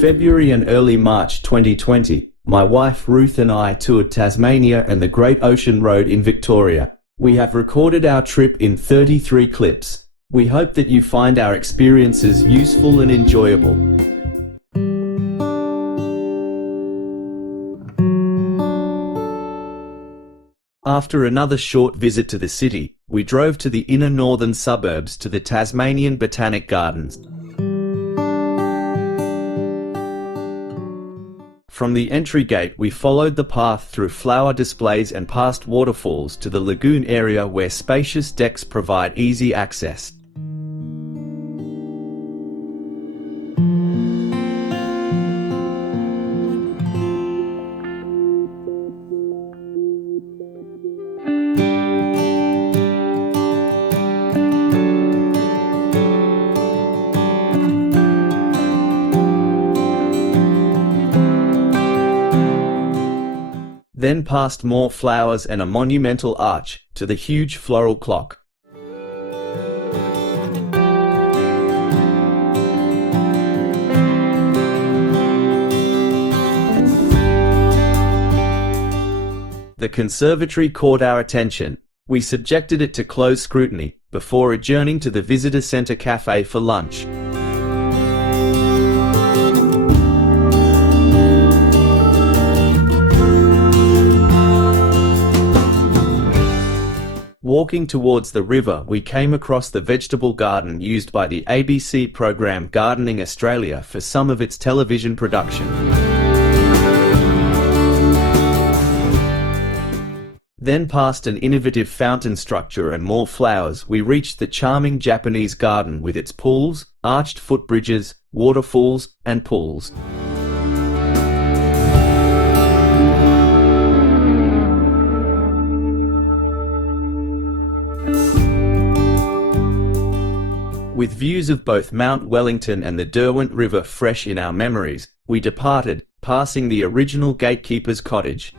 February and early March 2020, my wife Ruth and I toured Tasmania and the Great Ocean Road in Victoria. We have recorded our trip in 33 clips. We hope that you find our experiences useful and enjoyable. After another short visit to the city, we drove to the inner northern suburbs to the Tasmanian Botanic Gardens. From the entry gate we followed the path through flower displays and past waterfalls to the lagoon area where spacious decks provide easy access. Then past more flowers and a monumental arch, to the huge floral clock. The conservatory caught our attention. We subjected it to close scrutiny, before adjourning to the visitor centre cafe for lunch. Walking towards the river, we came across the vegetable garden used by the ABC program Gardening Australia for some of its television production. Then past an innovative fountain structure and more flowers, we reached the charming Japanese garden with its pools, arched footbridges, waterfalls, and pools. With views of both Mount Wellington and the Derwent River fresh in our memories, we departed, passing the original gatekeeper's cottage.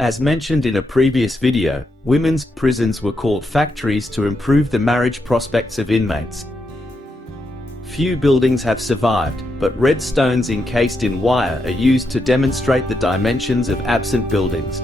As mentioned in a previous video, women's prisons were called factories to improve the marriage prospects of inmates. Few buildings have survived, but red stones encased in wire are used to demonstrate the dimensions of absent buildings.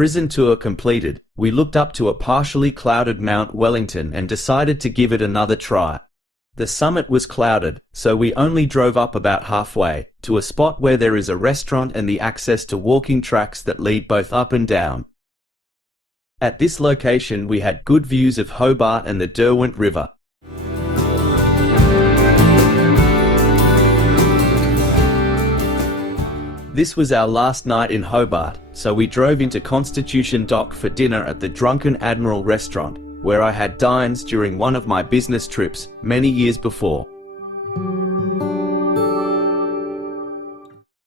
Prison tour completed, we looked up to a partially clouded Mount Wellington and decided to give it another try. The summit was clouded, so we only drove up about halfway, to a spot where there is a restaurant and the access to walking tracks that lead both up and down. At this location we had good views of Hobart and the Derwent River. This was our last night in Hobart, so we drove into Constitution Dock for dinner at the Drunken Admiral restaurant, where I had dined during one of my business trips many years before.